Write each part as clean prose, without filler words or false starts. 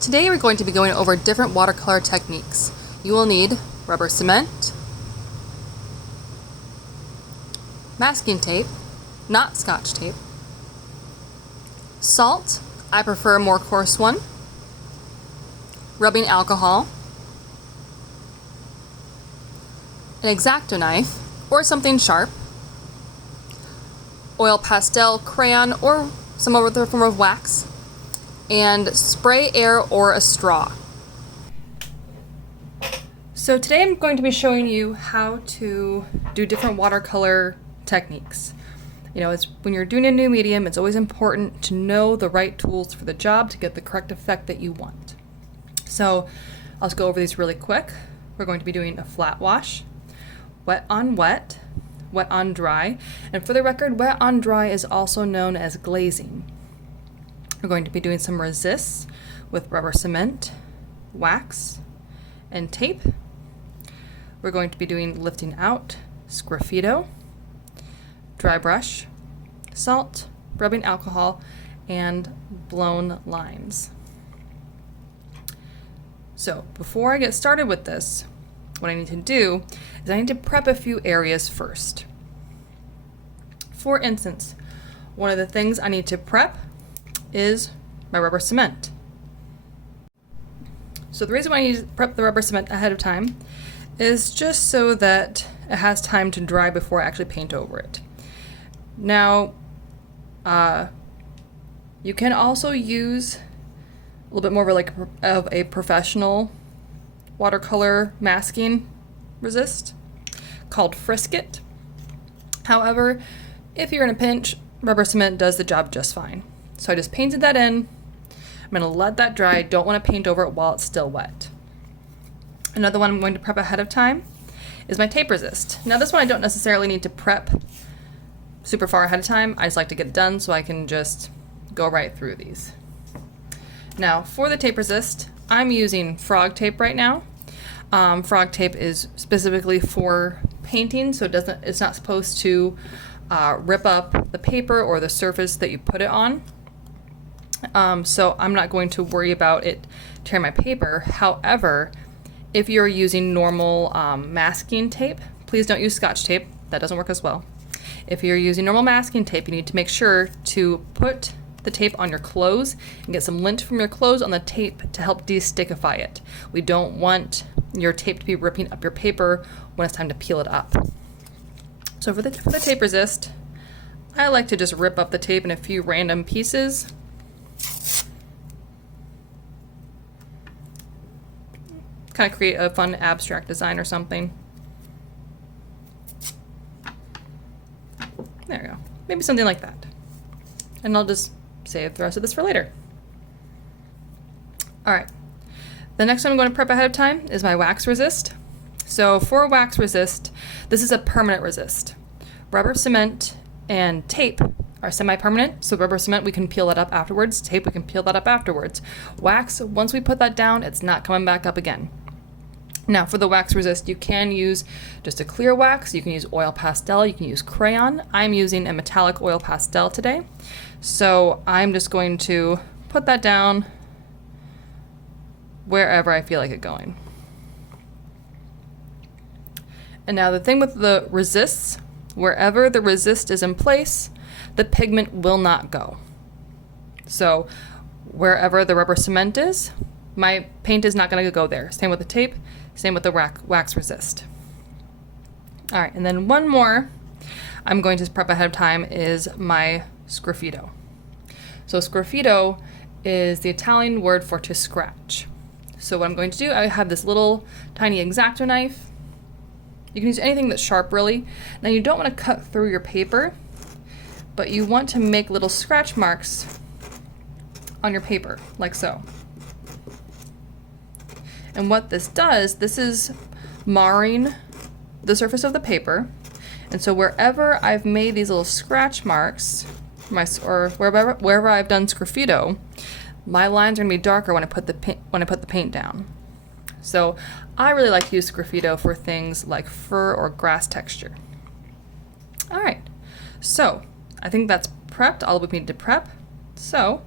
Today we're going to be going over different watercolor techniques. You will need rubber cement, masking tape, not Scotch tape, salt, I prefer a more coarse one, rubbing alcohol, an X-Acto knife or something sharp, oil pastel, crayon, or some other form of wax, and spray air or a straw. So today I'm going to be showing you how to do different watercolor techniques. You know, when you're doing a new medium, it's always important to know the right tools for the job to get the correct effect that you want. So I'll just go over these really quick. We're going to be doing a flat wash, wet on wet, wet on dry, and for the record, wet on dry is also known as glazing. We're going to be doing some resists with rubber cement, wax, and tape. We're going to be doing lifting out, sgraffito, dry brush, salt, rubbing alcohol, and blown lines. So before I get started with this, what I need to do is I need to prep a few areas first. For instance, one of the things I need to prep is my rubber cement. So the reason why I need to prep the rubber cement ahead of time is just so that it has time to dry before I actually paint over it. Now, you can also use a little bit more of a professional watercolor masking resist called Frisket. However, if you're in a pinch, rubber cement does the job just fine. So I just painted that in. I'm going to let that dry. Don't want to paint over it while it's still wet. Another one I'm going to prep ahead of time is my tape resist. Now this one I don't necessarily need to prep super far ahead of time. I just like to get it done so I can just go right through these. Now for the tape resist, I'm using frog tape right now. Frog tape is specifically for painting, so it's not supposed to rip up the paper or the surface that you put it on. So I'm not going to worry about it tearing my paper. However, if you're using normal masking tape, please don't use Scotch tape. That doesn't work as well. If you're using normal masking tape, you need to make sure to put the tape on your clothes and get some lint from your clothes on the tape to help de-stickify it. We don't want your tape to be ripping up your paper when it's time to peel it up. So for the tape resist, I like to just rip up the tape in a few random pieces. Kind of create a fun abstract design or something. There we go. Maybe something like that. And I'll just save the rest of this for later. All right. The next one I'm going to prep ahead of time is my wax resist. So for wax resist, this is a permanent resist. Rubber cement and tape are semi-permanent, so rubber cement, we can peel that up afterwards. Tape, we can peel that up afterwards. Wax, once we put that down, it's not coming back up again. Now for the wax resist, you can use just a clear wax, you can use oil pastel, you can use crayon. I'm using a metallic oil pastel today. So I'm just going to put that down wherever I feel like it going. And now the thing with the resists, wherever the resist is in place, the pigment will not go. So wherever the rubber cement is, my paint is not going to go there. Same with the tape, same with the wax resist. All right, and then one more I'm going to prep ahead of time is my sgraffito. So sgraffito is the Italian word for to scratch. So what I'm going to do, I have this little tiny X-Acto knife. You can use anything that's sharp, really. Now you don't want to cut through your paper, but you want to make little scratch marks on your paper, like so. And what this does, this is marring the surface of the paper. And so wherever I've made these little scratch marks, or wherever I've done sgraffito, my lines are gonna be darker when I put the paint down. So I really like to use sgraffito for things like fur or grass texture. All right, so I think that's prepped, all we need to prep. So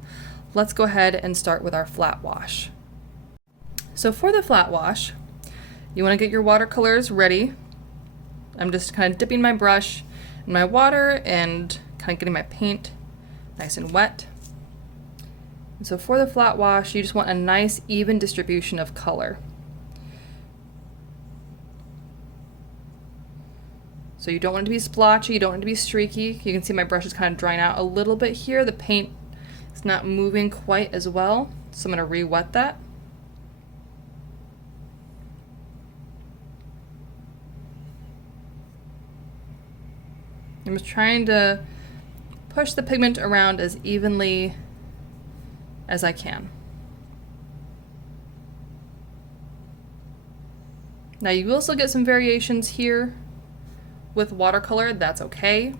let's go ahead and start with our flat wash. So for the flat wash, you want to get your watercolors ready. I'm just kind of dipping my brush in my water and kind of getting my paint nice and wet. And so for the flat wash, you just want a nice even distribution of color. So you don't want it to be splotchy, you don't want it to be streaky. You can see my brush is kind of drying out a little bit here. The paint is not moving quite as well, so I'm going to re-wet that. I'm just trying to push the pigment around as evenly as I can. Now you will still get some variations here with watercolor. That's okay,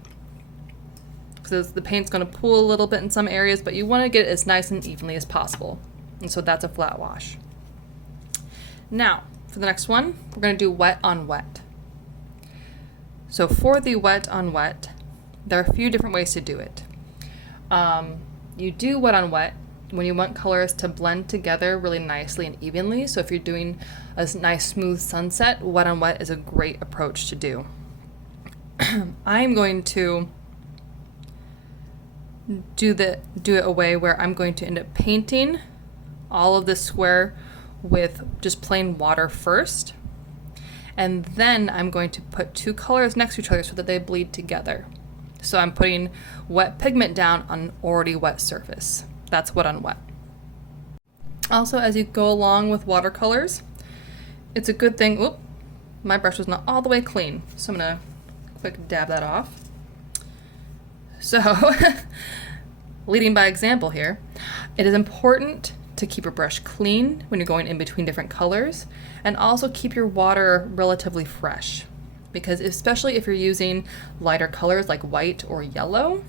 because the paint's going to pool a little bit in some areas, but you want to get it as nice and evenly as possible. And so that's a flat wash. Now for the next one, we're going to do wet on wet. So for the wet on wet, there are a few different ways to do it. You do wet on wet when you want colors to blend together really nicely and evenly. So if you're doing a nice smooth sunset, wet on wet is a great approach to do. I'm going to do it a way where I'm going to end up painting all of this square with just plain water first. And then I'm going to put two colors next to each other so that they bleed together. So I'm putting wet pigment down on an already wet surface. That's wet on wet. Also, as you go along with watercolors, it's a good thing, whoop, my brush was not all the way clean. So I'm gonna quick dab that off. So, leading by example here, it is important to keep your brush clean when you're going in between different colors, and also keep your water relatively fresh, because especially if you're using lighter colors like white or yellow,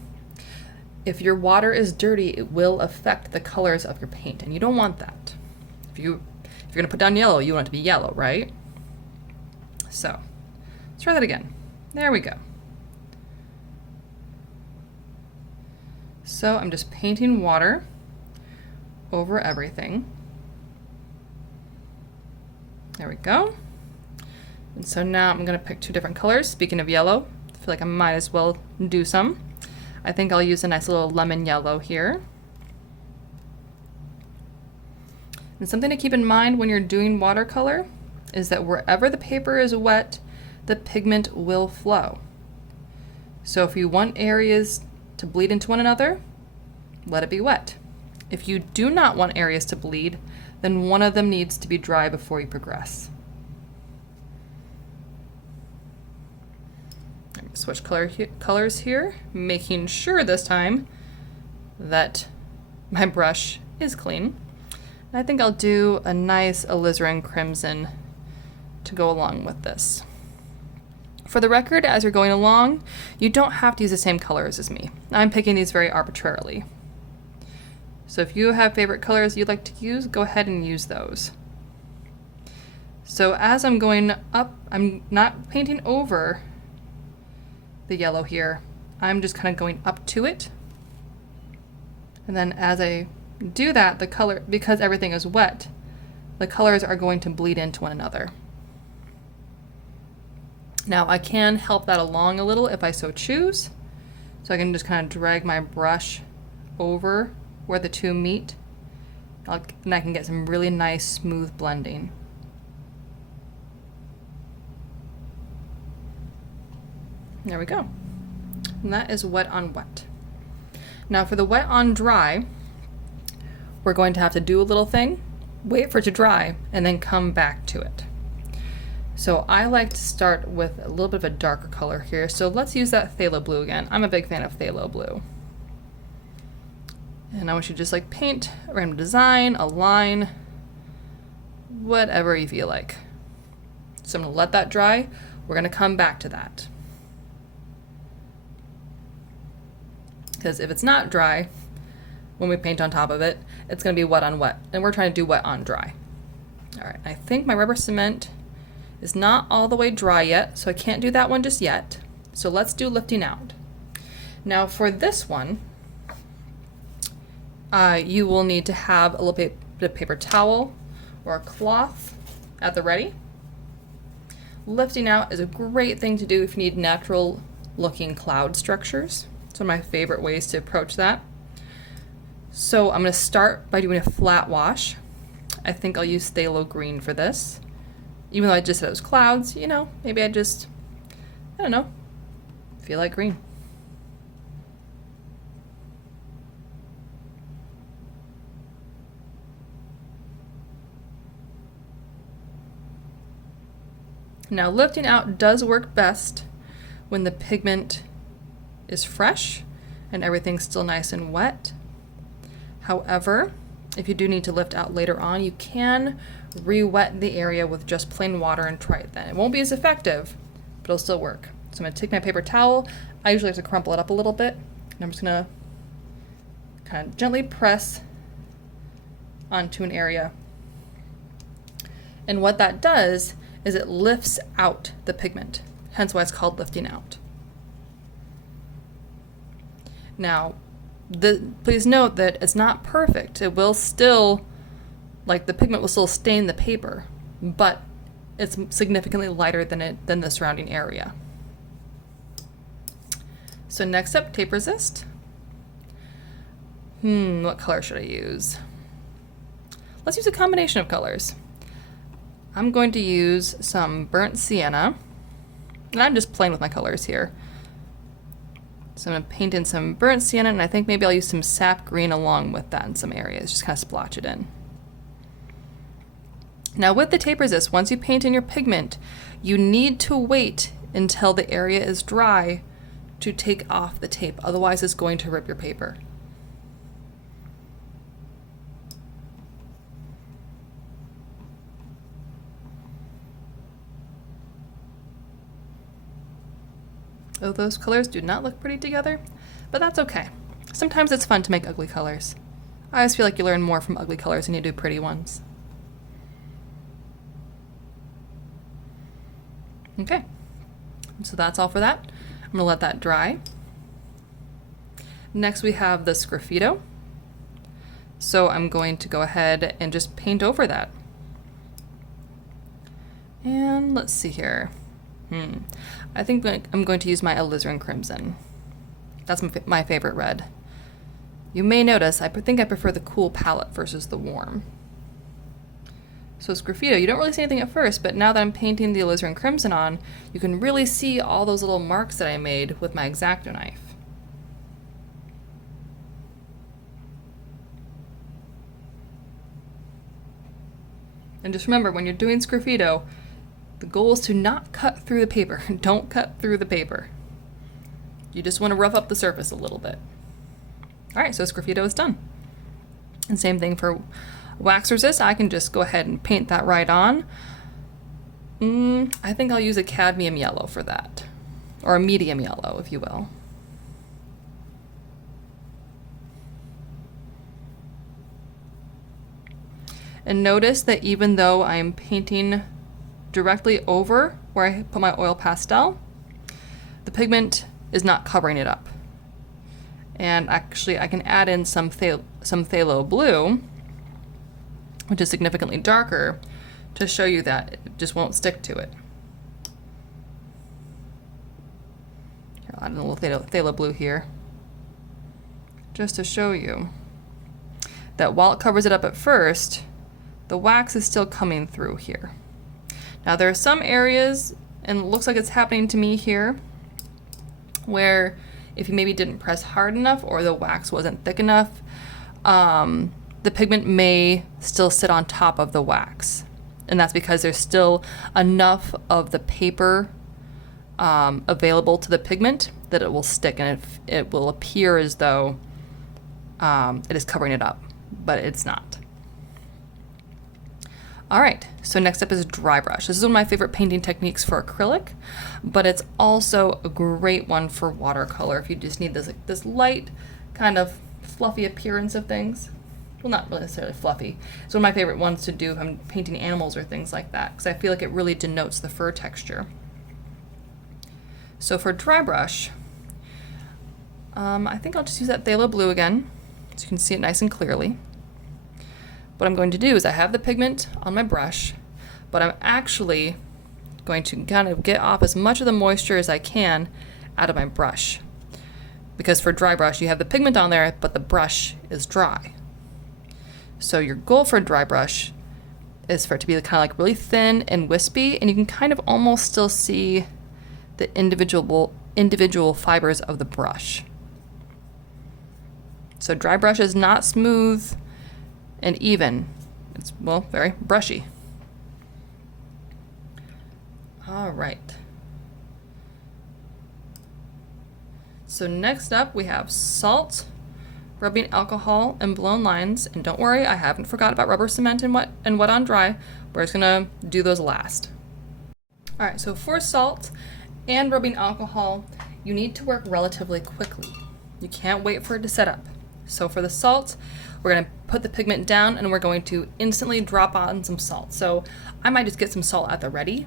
if your water is dirty, it will affect the colors of your paint, and you don't want that. If you're going to put down yellow, you want it to be yellow, right? So let's try that again. There we go. So I'm just painting water over everything. There we go. And so now I'm going to pick two different colors. Speaking of yellow, I feel like I might as well do some. I think I'll use a nice little lemon yellow here. And something to keep in mind when you're doing watercolor is that wherever the paper is wet, the pigment will flow. So if you want areas to bleed into one another, let it be wet. If you do not want areas to bleed, then one of them needs to be dry before you progress. I'm gonna switch colors here, making sure this time that my brush is clean. And I think I'll do a nice alizarin crimson to go along with this. For the record, as you're going along, you don't have to use the same colors as me. I'm picking these very arbitrarily. So if you have favorite colors you'd like to use, go ahead and use those. So as I'm going up, I'm not painting over the yellow here. I'm just kind of going up to it. And then as I do that, the color, because everything is wet, the colors are going to bleed into one another. Now I can help that along a little if I so choose. So I can just kind of drag my brush over where the two meet, and I can get some really nice smooth blending. There we go. And that is wet on wet. Now for the wet on dry, we're going to have to do a little thing, wait for it to dry, and then come back to it. So I like to start with a little bit of a darker color here. So let's use that phthalo blue again. I'm a big fan of phthalo blue. And I want you to just like paint a random design, a line, whatever you feel like. So I'm gonna let that dry. We're gonna come back to that. Because if it's not dry, when we paint on top of it, it's gonna be wet on wet. And we're trying to do wet on dry. All right, I think my rubber cement is not all the way dry yet, so I can't do that one just yet. So let's do lifting out. Now for this one, you will need to have a little bit of paper towel or a cloth at the ready. Lifting out is a great thing to do if you need natural looking cloud structures. It's one of my favorite ways to approach that. So I'm going to start by doing a flat wash. I think I'll use phthalo green for this. Even though I just said it was clouds, you know, maybe I don't know, feel like green. Now lifting out does work best when the pigment is fresh and everything's still nice and wet. However, if you do need to lift out later on, you can re-wet the area with just plain water and try it then. It won't be as effective, but it'll still work. So I'm going to take my paper towel. I usually have to crumple it up a little bit, and I'm just going to kind of gently press onto an area. And what that does is it lifts out the pigment, hence why it's called lifting out. Now, please note that it's not perfect. It will still, like the pigment will still stain the paper, but it's significantly lighter than the surrounding area. So next up, tape resist. What color should I use? Let's use a combination of colors. I'm going to use some burnt sienna, and I'm just playing with my colors here. So I'm going to paint in some burnt sienna, and I think maybe I'll use some sap green along with that in some areas, just kind of splotch it in. Now with the tape resist, once you paint in your pigment, you need to wait until the area is dry to take off the tape, otherwise it's going to rip your paper. Oh, those colors do not look pretty together, but that's okay. Sometimes it's fun to make ugly colors. I always feel like you learn more from ugly colors than you do pretty ones. Okay, so that's all for that. I'm gonna let that dry. Next we have the Sgraffito. So I'm going to go ahead and just paint over that. And let's see here. I think I'm going to use my alizarin crimson. That's my favorite red. You may notice I think I prefer the cool palette versus the warm. So Sgraffito, you don't really see anything at first, but now that I'm painting the alizarin crimson on, you can really see all those little marks that I made with my X-Acto knife. And just remember, when you're doing Sgraffito, the goal is to not cut through the paper. Don't cut through the paper. You just want to rough up the surface a little bit. All right, so Sgraffito is done. And same thing for wax resist. I can just go ahead and paint that right on. I think I'll use a cadmium yellow for that, or a medium yellow, if you will. And notice that even though I'm painting directly over where I put my oil pastel, the pigment is not covering it up. And actually I can add in some phthalo blue, which is significantly darker, to show you that it just won't stick to it. Here, I'll add a little phthalo blue here, just to show you that while it covers it up at first, the wax is still coming through here. Now there are some areas, and it looks like it's happening to me here, where if you maybe didn't press hard enough or the wax wasn't thick enough, the pigment may still sit on top of the wax. And that's because there's still enough of the paper available to the pigment that it will stick, and it will appear as though it is covering it up, but it's not. All right, so next up is dry brush. This is one of my favorite painting techniques for acrylic, but it's also a great one for watercolor if you just need this light, kind of fluffy appearance of things. Well, not really necessarily fluffy. It's one of my favorite ones to do if I'm painting animals or things like that, because I feel like it really denotes the fur texture. So for dry brush, I think I'll just use that phthalo blue again, so you can see it nice and clearly. what I'm going to do is I have the pigment on my brush, but I'm actually going to kind of get off as much of the moisture as I can out of my brush. Because for dry brush, you have the pigment on there, but the brush is dry. So your goal for a dry brush is for it to be kind of like really thin and wispy, and you can kind of almost still see the individual fibers of the brush. So dry brush is not smooth and even. It's, well, very brushy. All right. So next up we have salt, rubbing alcohol, and blown lines. And don't worry, I haven't forgot about rubber cement and wet on dry. We're just gonna do those last. All right, so for salt and rubbing alcohol, you need to work relatively quickly. You can't wait for it to set up. So for the salt, we're gonna put the pigment down and we're going to instantly drop on some salt. So I might just get some salt at the ready.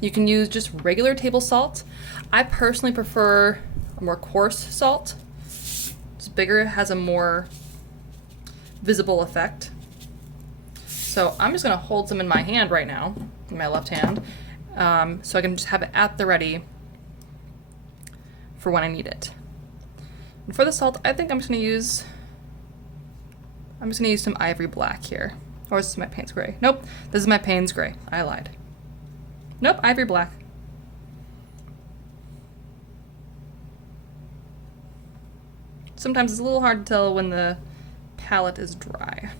You can use just regular table salt. I personally prefer a more coarse salt. It's bigger, it has a more visible effect. So I'm just gonna hold some in my hand right now, in my left hand, so I can just have it at the ready for when I need it. And for the salt, I think I'm just gonna use some ivory black here. Or is this my Payne's gray? Nope, this is my Payne's gray. I lied. Nope, ivory black. Sometimes it's a little hard to tell when the palette is dry.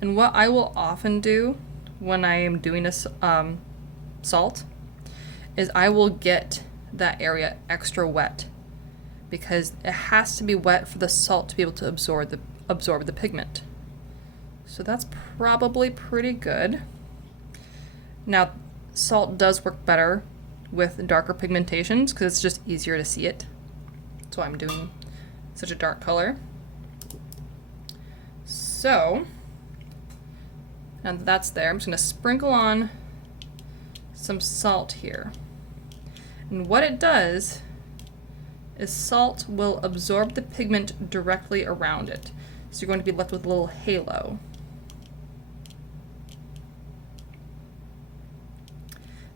And what I will often do when I am doing a salt is I will get that area extra wet, because it has to be wet for the salt to be able to absorb the pigment. So that's probably pretty good. Now, salt does work better with darker pigmentations because it's just easier to see it. That's why I'm doing such a dark color. So, now that that's there, I'm just gonna sprinkle on some salt here. And what it does is salt will absorb the pigment directly around it. So you're going to be left with a little halo.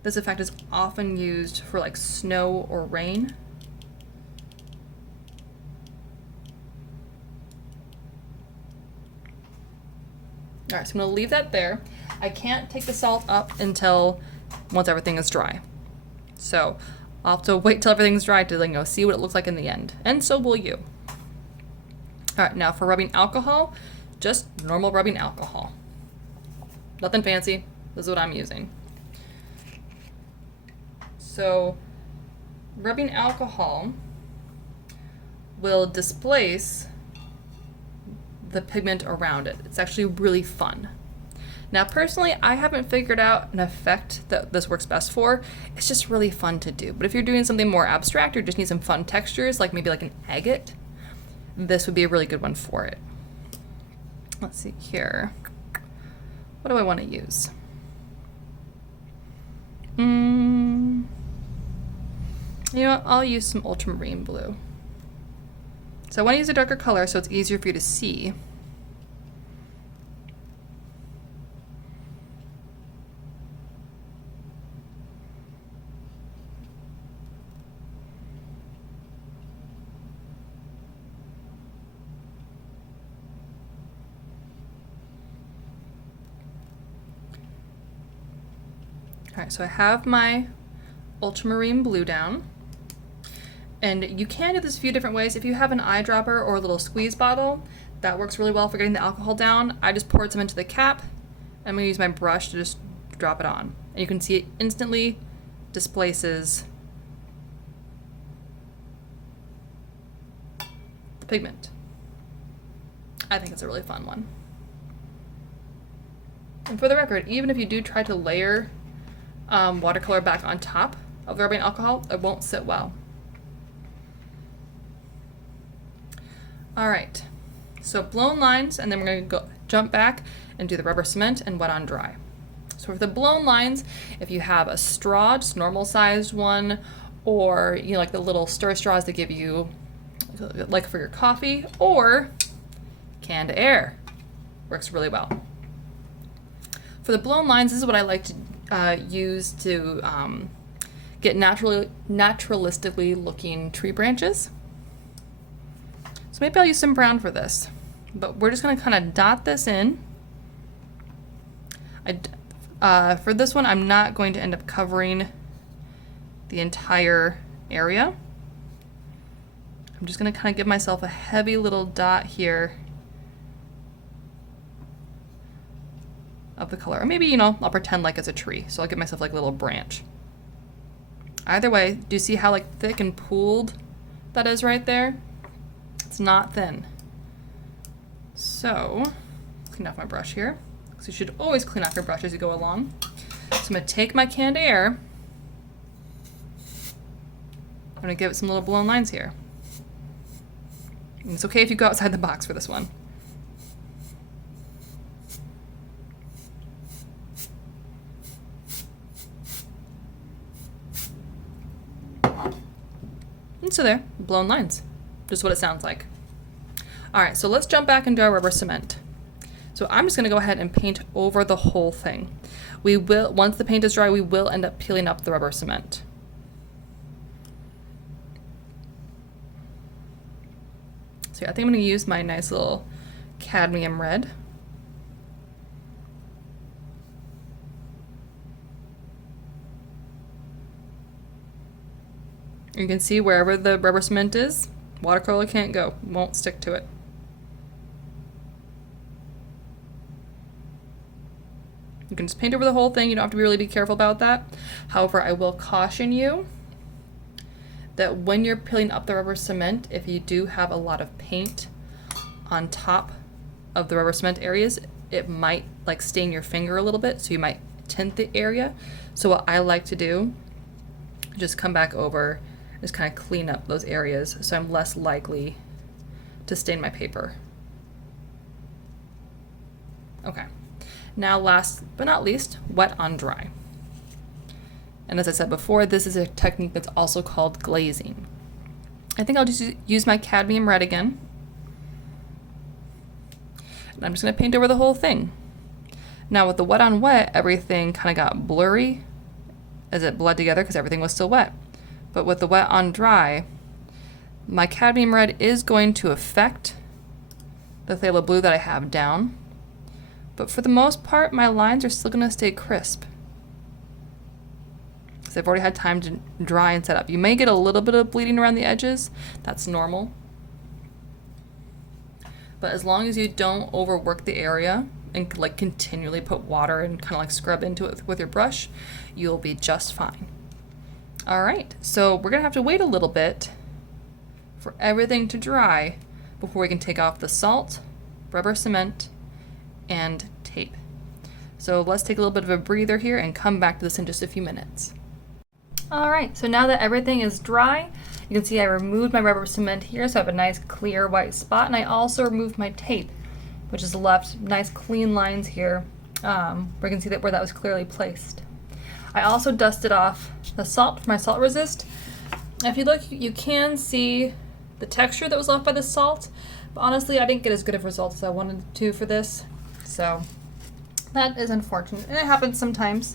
This effect is often used for like snow or rain. All right, so I'm gonna leave that there. I can't take the salt up until once everything is dry. So I'll have to wait till everything's dry to see what it looks like in the end. And so will you. All right, now for rubbing alcohol, just normal rubbing alcohol. Nothing fancy, this is what I'm using. So rubbing alcohol will displace the pigment around it. It's actually really fun. Now personally, I haven't figured out an effect that this works best for. It's just really fun to do. But if you're doing something more abstract or just need some fun textures, like maybe like an agate, this would be a really good one for it. Let's see here. What do I want to use? You know what? I'll use some ultramarine blue. So I want to use a darker color so it's easier for you to see. All right, so I have my ultramarine blue down. And you can do this a few different ways. If you have an eyedropper or a little squeeze bottle, that works really well for getting the alcohol down. I just poured some into the cap. I'm gonna use my brush to just drop it on. And you can see it instantly displaces the pigment. I think it's a really fun one. And for the record, even if you do try to layer watercolor back on top of the rubbing alcohol, it won't sit well. All right, so blown lines, and then we're gonna jump back and do the rubber cement and wet on dry. So for the blown lines, if you have a straw, just normal sized one, or like the little stir straws they give you like for your coffee, or canned air. Works really well. For the blown lines, this is what I like to use to get naturalistically looking tree branches. So maybe I'll use some brown for this, but we're just gonna kind of dot this in. For this one, I'm not going to end up covering the entire area. I'm just gonna kind of give myself a heavy little dot here of the color. Or maybe, you know, I'll pretend like it's a tree. So I'll give myself like a little branch. Either way, do you see how like thick and pooled that is right there? It's not thin. So, clean off my brush here. So you should always clean off your brush as you go along. So I'm gonna take my canned air. I'm gonna give it some little blown lines here. And it's okay if you go outside the box for this one. And so there, blown lines. Just what it sounds like. All right, so let's jump back into our rubber cement. So I'm just gonna go ahead and paint over the whole thing. We will, once the paint is dry, we will end up peeling up the rubber cement. So yeah, I think I'm gonna use my nice little cadmium red. You can see wherever the rubber cement is, watercolor can't go, won't stick to it. You can just paint over the whole thing, you don't have to really be careful about that. However, I will caution you that when you're peeling up the rubber cement, if you do have a lot of paint on top of the rubber cement areas, it might like stain your finger a little bit, so you might tint the area. So what I like to do, just come back over, just kind of clean up those areas so I'm less likely to stain my paper. Okay, now last but not least, wet on dry. And as I said before, this is a technique that's also called glazing. I think I'll just use my cadmium red again. And I'm just gonna paint over the whole thing. Now with the wet on wet, everything kind of got blurry as it bled together because everything was still wet. But with the wet on dry, my cadmium red is going to affect the phthalo blue that I have down. But for the most part, my lines are still gonna stay crisp. Because I've already had time to dry and set up. You may get a little bit of bleeding around the edges. That's normal. But as long as you don't overwork the area and like continually put water and kind of like scrub into it with your brush, you'll be just fine. All right, so we're gonna have to wait a little bit for everything to dry before we can take off the salt, rubber cement, and tape. So let's take a little bit of a breather here and come back to this in just a few minutes. All right, so now that everything is dry, you can see I removed my rubber cement here, so I have a nice clear white spot, and I also removed my tape, which has left nice clean lines here, where you can see that where that was clearly placed. I also dusted off the salt for my salt resist. If you look, you can see the texture that was left by the salt, but honestly, I didn't get as good of results as I wanted to for this, so that is unfortunate, and it happens sometimes.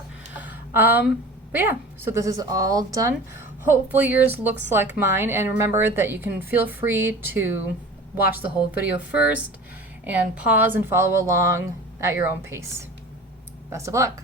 But yeah, so this is all done. Hopefully yours looks like mine, and remember that you can feel free to watch the whole video first and pause and follow along at your own pace. Best of luck.